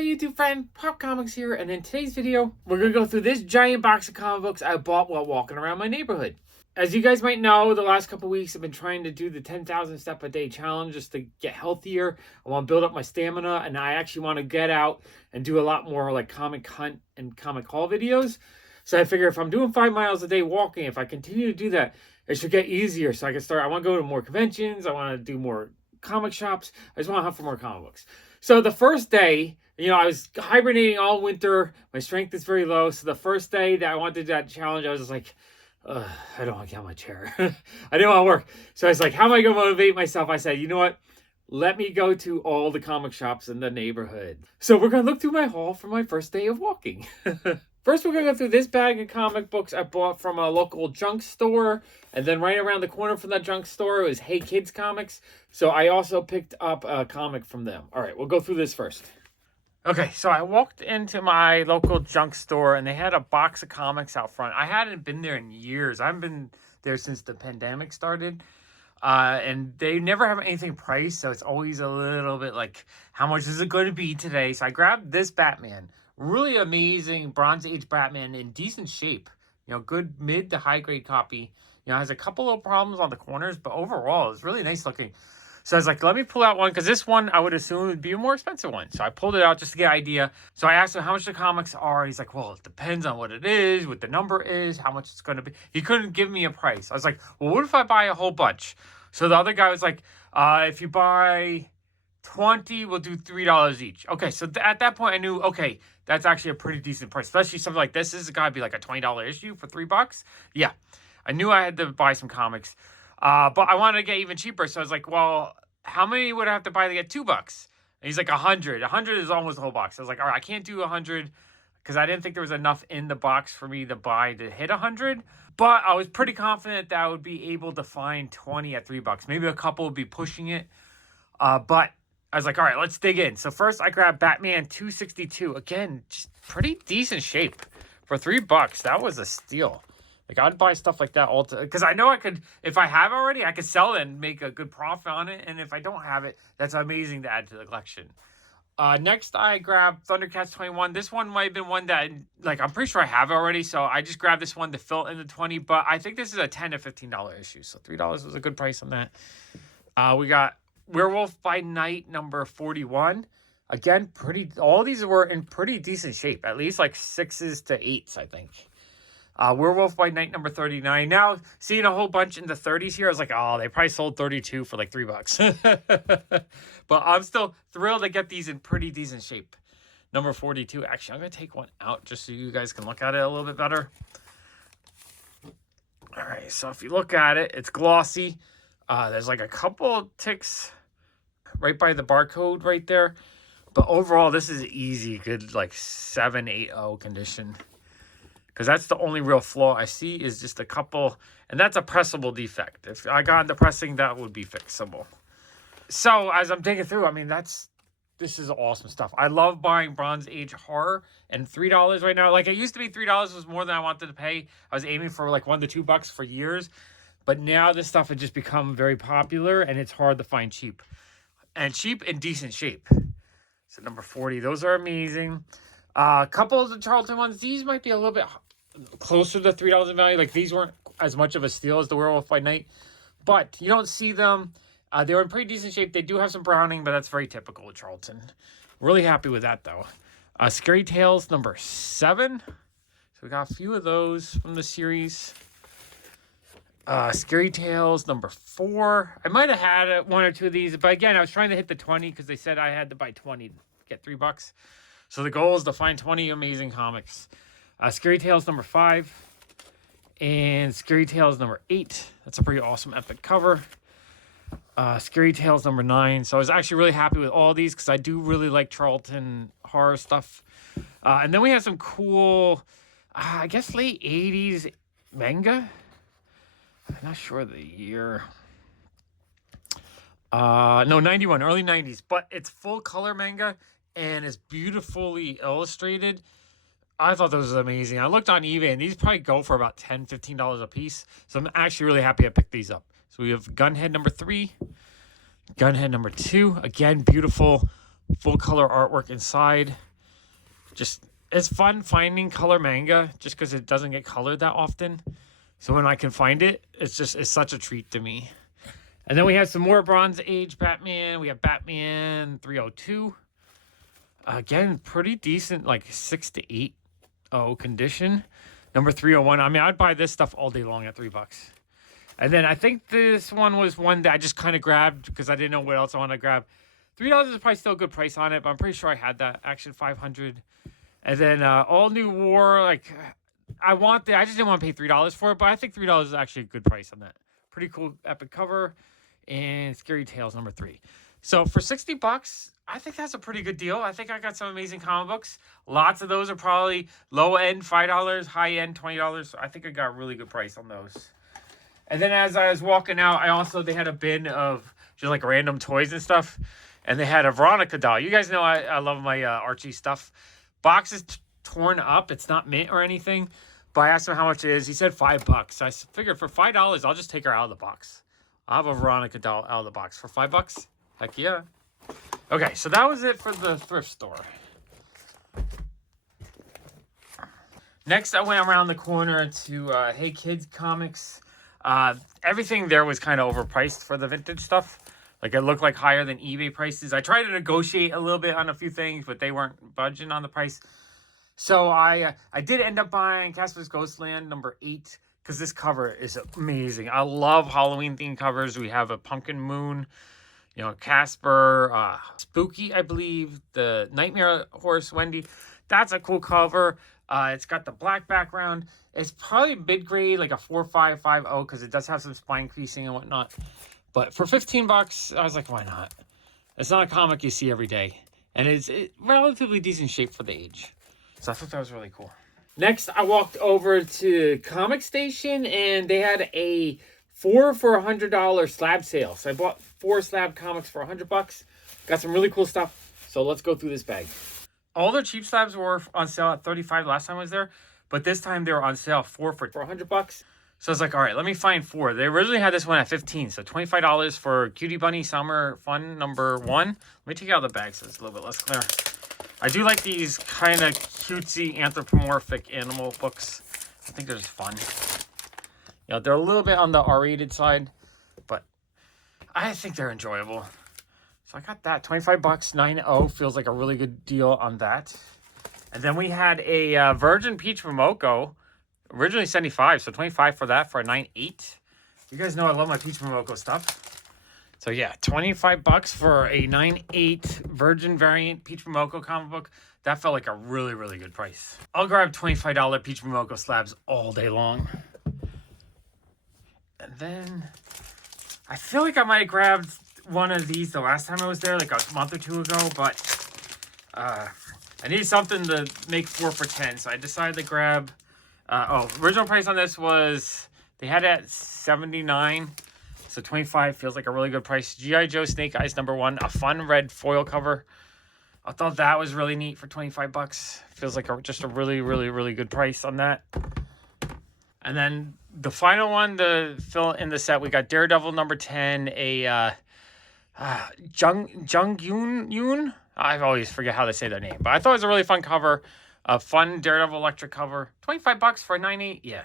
my YouTube friend, Pop Comics here, and in today's video, we're going to go through this giant box of comic books I bought while walking around my neighborhood. As you guys might know, the last couple weeks I've been trying to do the 10,000 step a day challenge just to get healthier. I want to build up my stamina, and I actually want to get out and do a lot more like comic hunt and comic haul videos. So I figure if I'm doing 5 miles a day walking, if I continue to do that, it should get easier so I can start. I want to go to more conventions. I want to do more comic shops. I just want to hunt for more comic books. So the first day, I was hibernating all winter. My strength is very low. So the first day that I wanted to do that challenge, I was just like, I don't want to get on my chair. I didn't want to work. So I was like, how am I going to motivate myself? I said, you know what? Let me go to all the comic shops in the neighborhood. So we're going to look through my haul for my first day of walking. First, we're going to go through this bag of comic books I bought from a local junk store. And then right around the corner from that junk store was Hey Kids Comics. So I also picked up a comic from them. All right, we'll go through this first. Okay, so I walked into my local junk store and they had a box of comics out front. I hadn't been there in years. I haven't been there since the pandemic started. And they never have anything priced, so it's always a little bit like, how much is it going to be today? So I grabbed this Batman. Really amazing Bronze Age Batman in decent shape. Good mid to high grade copy. Has a couple of problems on the corners, but overall it's really nice looking. So I was like, let me pull out one, because this one I would assume would be a more expensive one. So I pulled it out just to get an idea. So I asked him how much the comics are. He's like, well, it depends on what it is, what the number is, how much it's going to be. He couldn't give me a price. I was like, well, what if I buy a whole bunch? So the other guy was like, if you buy 20, we'll do $3 each. Okay, so at that point I knew, okay, that's actually a pretty decent price, especially something like this. This has got to be like a $20 issue for $3. Yeah, I knew I had to buy some comics, but I wanted to get even cheaper. So I was like, well, how many would I have to buy to get $2? And he's like, 100. 100 is almost the whole box. I was like, all right, I can't do 100 because I didn't think there was enough in the box for me to buy to hit 100. But I was pretty confident that I would be able to find 20 at $3. Maybe a couple would be pushing it, but I was like, all right, let's dig in. So first I grabbed Batman 262. Again, just pretty decent shape. For $3, that was a steal. Like, I'd buy stuff like that all because I know I could, if I have already, I could sell it and make a good profit on it. And if I don't have it, that's amazing to add to the collection. Next, I grabbed Thundercats 21. This one might have been one that, like, I'm pretty sure I have already. So I just grabbed this one to fill in the 20. But I think this is a $10 to $15 issue. So $3 was a good price on that. We got Werewolf by Night number 41. Again, all these were in pretty decent shape. At least like 6s to 8s, I think. Werewolf by Night number 39. Now, seeing a whole bunch in the 30s here, I was like, oh, they probably sold 32 for like $3. But I'm still thrilled to get these in pretty decent shape. Number 42. Actually, I'm going to take one out just so you guys can look at it a little bit better. All right, so if you look at it, it's glossy. There's like a couple ticks right by the barcode right there. But overall, this is easy, good like 780 condition. Because that's the only real flaw I see is just a couple, and that's a pressable defect. If I got into pressing, that would be fixable. So as I'm taking through, I mean, this is awesome stuff. I love buying Bronze Age horror, and $3 right now, like it used to be $3 was more than I wanted to pay. I was aiming for like $1 to $2 for years, but now this stuff has just become very popular, and it's hard to find cheap. And cheap in decent shape. So number 40, those are amazing. A couple of the Charlton ones, these might be a little bit closer to $3 in value. Like these weren't as much of a steal as the Werewolf by Night, but you don't see them. They were in pretty decent shape. They do have some browning, but that's very typical of Charlton. Really happy with that though. Scary Tales number 7. So we got a few of those from the series. Scary Tales number 4. I might have had one or two of these, but again, I was trying to hit the 20 because they said I had to buy 20 to get $3. So the goal is to find 20 amazing comics. Scary Tales number 5 and Scary Tales number 8. That's a pretty awesome epic cover. Scary Tales number 9. So I was actually really happy with all these because I do really like Charlton horror stuff. And then we have some cool, I guess late 80s manga. I'm not sure the year. No, 91, early 90s. But it's full color manga and it's beautifully illustrated. I thought those was amazing. I looked on eBay, and these probably go for about $10, $15 a piece. So I'm actually really happy I picked these up. So we have Gunhead number 3, Gunhead number 2. Again, beautiful full color artwork inside. Just, it's fun finding color manga just because it doesn't get colored that often. So when I can find it, it's such a treat to me. And then we have some more Bronze Age Batman. We have Batman 302. Again, pretty decent, like 6 to 8 condition. Number 301. I mean, I'd buy this stuff all day long at $3. And then I think this one was one that I just kind of grabbed because I didn't know what else I want to grab. $3 is probably still a good price on it, but I'm pretty sure I had that. Action 500. And then All New War, like, I just didn't want to pay $3 for it, but I think $3 is actually a good price on that. Pretty cool epic cover. And Scary Tales number 3. So for $60, I think that's a pretty good deal. I think I got some amazing comic books. Lots of those are probably low end $5, high end $20. So I think I got a really good price on those. And then as I was walking out, they had a bin of just like random toys and stuff. And they had a Veronica doll. You guys know I love my Archie stuff. Box is torn up. It's not mint or anything. But I asked him how much it is. He said $5. So I figured for $5, I'll just take her out of the box. I'll have a Veronica doll out of the box for $5. Heck yeah. Okay, so that was it for the thrift store. Next, I went around the corner to Hey Kids Comics. Everything there was kind of overpriced for the vintage stuff. Like, it looked like higher than eBay prices. I tried to negotiate a little bit on a few things, but they weren't budging on the price. So I did end up buying Casper's Ghostland number 8 because this cover is amazing. I love Halloween themed covers. We have a Pumpkin Moon, you know, Casper, Spooky, I believe, the Nightmare Horse, Wendy. That's a cool cover. It's got the black background. It's probably mid-grade, like a 4550, because it does have some spine creasing and whatnot. But for $15, I was like, why not? It's not a comic you see every day. And it's relatively decent shape for the age. So I thought that was really cool. Next, I walked over to Comic Station, and they had a 4 for $100 slab sale. So I bought 4 slab comics for $100. Got some really cool stuff. So let's go through this bag. All their cheap slabs were on sale at $35 last time I was there. But this time they were on sale 4 for $100. So I was like, all right, let me find 4. They originally had this one at $15. So $25 for Cutie Bunny Summer Fun number 1. Let me take out the bag so it's a little bit less clear. I do like these kind of cutesy anthropomorphic animal books. I think they're just fun. You know, they're a little bit on the R-rated side, but I think they're enjoyable. So I got that. $25, 9.0. Feels like a really good deal on that. And then we had a Virgin Peach Momoko. Originally $75, so $25 for that for a 9.8. You guys know I love my Peach Momoko stuff. So yeah, $25 for a 9.8 Virgin variant Peach Momoko comic book. That felt like a really, really good price. I'll grab $25 Peach Momoko slabs all day long. And then I feel like I might have grabbed one of these the last time I was there, like a month or 2 ago, but I needed something to make 4 for $10, so I decided to grab. Original price on this was, they had it at $79. So $25 feels like a really good price. G.I. Joe Snake Eyes number 1, a fun red foil cover. I thought that was really neat for $25. Feels like just a really, really, really good price on that. And then the final one to fill in the set, we got Daredevil number 10, a Jung Yoon. I always forget how they say their name, but I thought it was a really fun cover. A fun Daredevil electric cover. $25 for a 9.8? Yeah,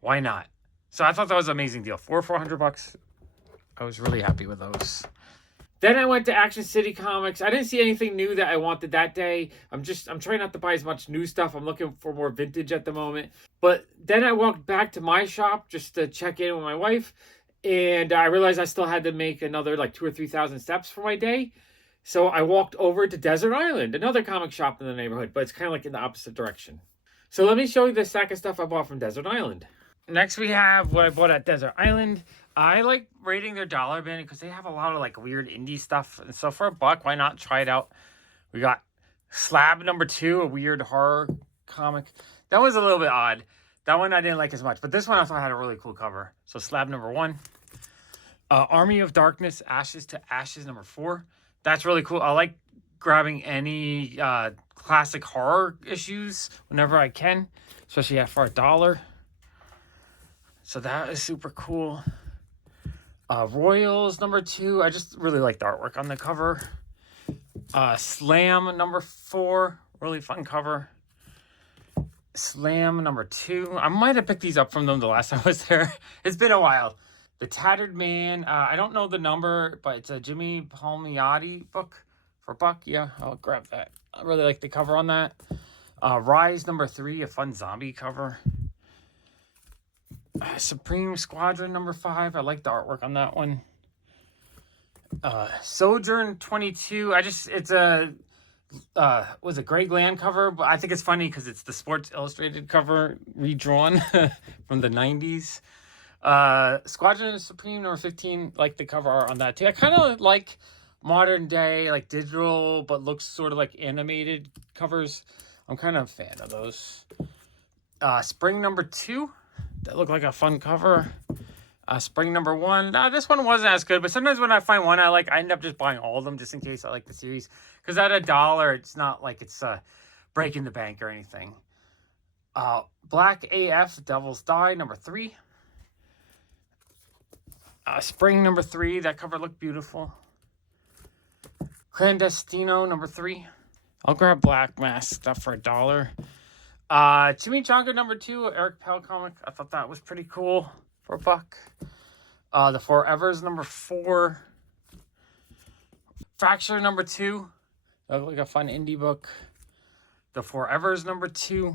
why not? So I thought that was an amazing deal. For $400. I was really happy with those. Then I went to Action City Comics. I didn't see anything new that I wanted that day. I'm trying not to buy as much new stuff. I'm looking for more vintage at the moment. But then I walked back to my shop just to check in with my wife. And I realized I still had to make another like 2,000 or 3,000 steps for my day. So I walked over to Desert Island, another comic shop in the neighborhood. But it's kind of like in the opposite direction. So let me show you the stack of stuff I bought from Desert Island. Next we have what I bought at Desert Island. I like rating their dollar bin because they have a lot of like weird indie stuff. And so for $1, why not try it out? We got Slabbed number 2, a weird horror comic. That was a little bit odd. That one I didn't like as much. But this one I thought had a really cool cover. So Slabbed number 1. Army of Darkness, Ashes to Ashes number 4. That's really cool. I like grabbing any classic horror issues whenever I can. Especially for $1. So that is super cool. Royals number 2. I just really like the artwork on the cover. Slam number 4. Really fun cover. Slam number 2. I might have picked these up from them the last time I was there. It's been a while. The Tattered Man. I don't know the number, but it's a Jimmy Palmiotti book for $1. Yeah, I'll grab that. I really like the cover on that. Rise number 3, a fun zombie cover. Supreme Squadron number 5. I like the artwork on that one. Sojourn 22. It's a was a Greg Land cover, but I think it's funny because it's the Sports Illustrated cover redrawn from the 90s. Squadron Supreme number 15, like the cover art on that too. I kind of like modern day, like digital, but looks sort of like animated covers. I'm kind of a fan of those. Spring number 2, that looked like a fun cover. Spring number 1. This one wasn't as good, but sometimes when I find one I like, I end up just buying all of them just in case I like the series. Because at $1, it's not like it's breaking the bank or anything. Black AF, Devil's Die, number 3. Spring number 3, that cover looked beautiful. Clandestino, number 3. I'll grab Black Mask stuff for $1. Chimichanga, number 2, Eric Pell comic. I thought that was pretty cool for $1. The Forevers, number 4. Fracture, number 2. That looked like a fun indie book. The Forevers, number 2.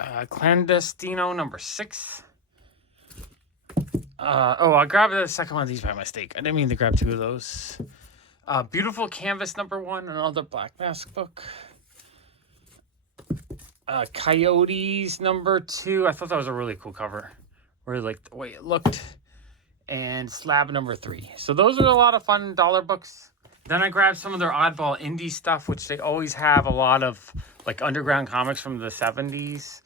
Clandestino, number 6. I grabbed the second one of these by mistake. I didn't mean to grab 2 of those. Beautiful Canvas, number 1. Another Black Mask book. Coyotes, number 2. I thought that was a really cool cover. Really liked the way it looked. And Slab number 3. So those are a lot of fun dollar books. Then I grabbed some of their oddball indie stuff, which they always have a lot of like underground comics from the 70s,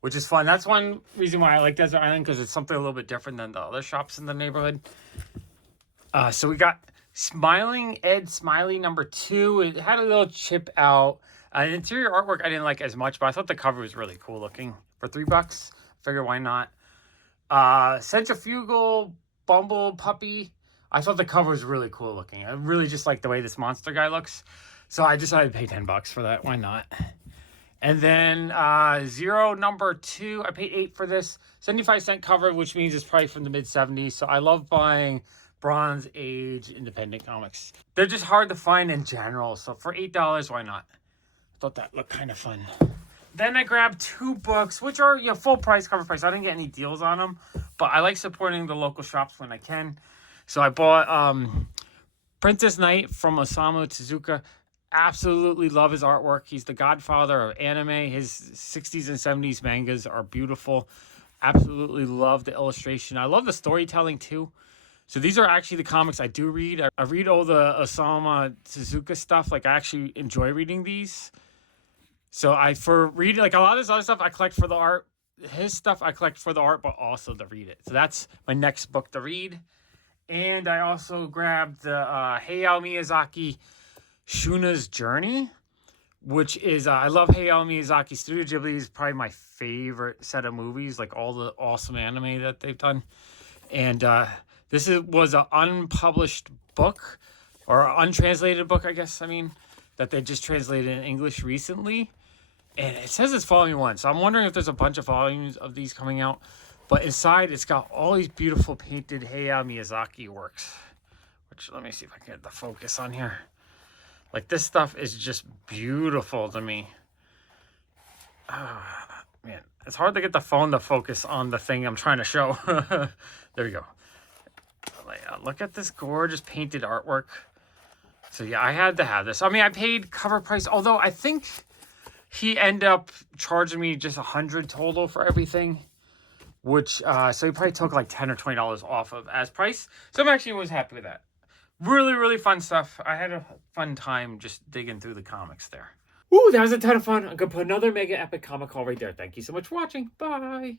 which is fun. That's one reason why I like Desert Island, because it's something a little bit different than the other shops in the neighborhood. So we got Smiling Ed Smiley number 2. It had a little chip out. Interior artwork I didn't like as much, but I thought the cover was really cool looking. For $3, figure why not. Centrifugal Bumble Puppy. I thought the cover was really cool looking. I really just like the way this monster guy looks. So I decided to pay $10 for that. Why not? And then Zero number 2. I paid $8 for this. 75-cent cover, which means it's probably from the mid-70s. So I love buying Bronze Age independent comics. They're just hard to find in general. So for $8, why not? I thought that looked kind of fun. Then I grabbed 2 books, which are full price, cover price. I didn't get any deals on them, but I like supporting the local shops when I can. So I bought Princess Knight from Osamu Tezuka. Absolutely love his artwork. He's the godfather of anime. His 60s and 70s mangas are beautiful. Absolutely love the illustration. I love the storytelling too. So these are actually the comics I do read. I read all the Osamu Tezuka stuff. Like I actually enjoy reading these. So for reading, like a lot of this other stuff I collect for the art. His stuff I collect for the art, but also to read it. So that's my next book to read. And I also grabbed the Hayao Miyazaki Shuna's Journey, which is, I love Hayao Miyazaki. Studio Ghibli is probably my favorite set of movies, like all the awesome anime that they've done. And this was an unpublished book, or untranslated book, I guess, that they just translated in English recently. And it says it's volume 1, so I'm wondering if there's a bunch of volumes of these coming out. But inside, it's got all these beautiful painted Hayao Miyazaki works. Which, let me see if I can get the focus on here. Like, this stuff is just beautiful to me. Man, it's hard to get the phone to focus on the thing I'm trying to show. There we go. Look at this gorgeous painted artwork. So, yeah, I had to have this. I paid cover price, although I think he ended up charging me just $100 total for everything. Which, so he probably took like $10 or $20 off of as price. So I'm actually was happy with that. Really, really fun stuff. I had a fun time just digging through the comics there. Ooh, that was a ton of fun. I'm going to put another mega epic comic haul right there. Thank you so much for watching. Bye.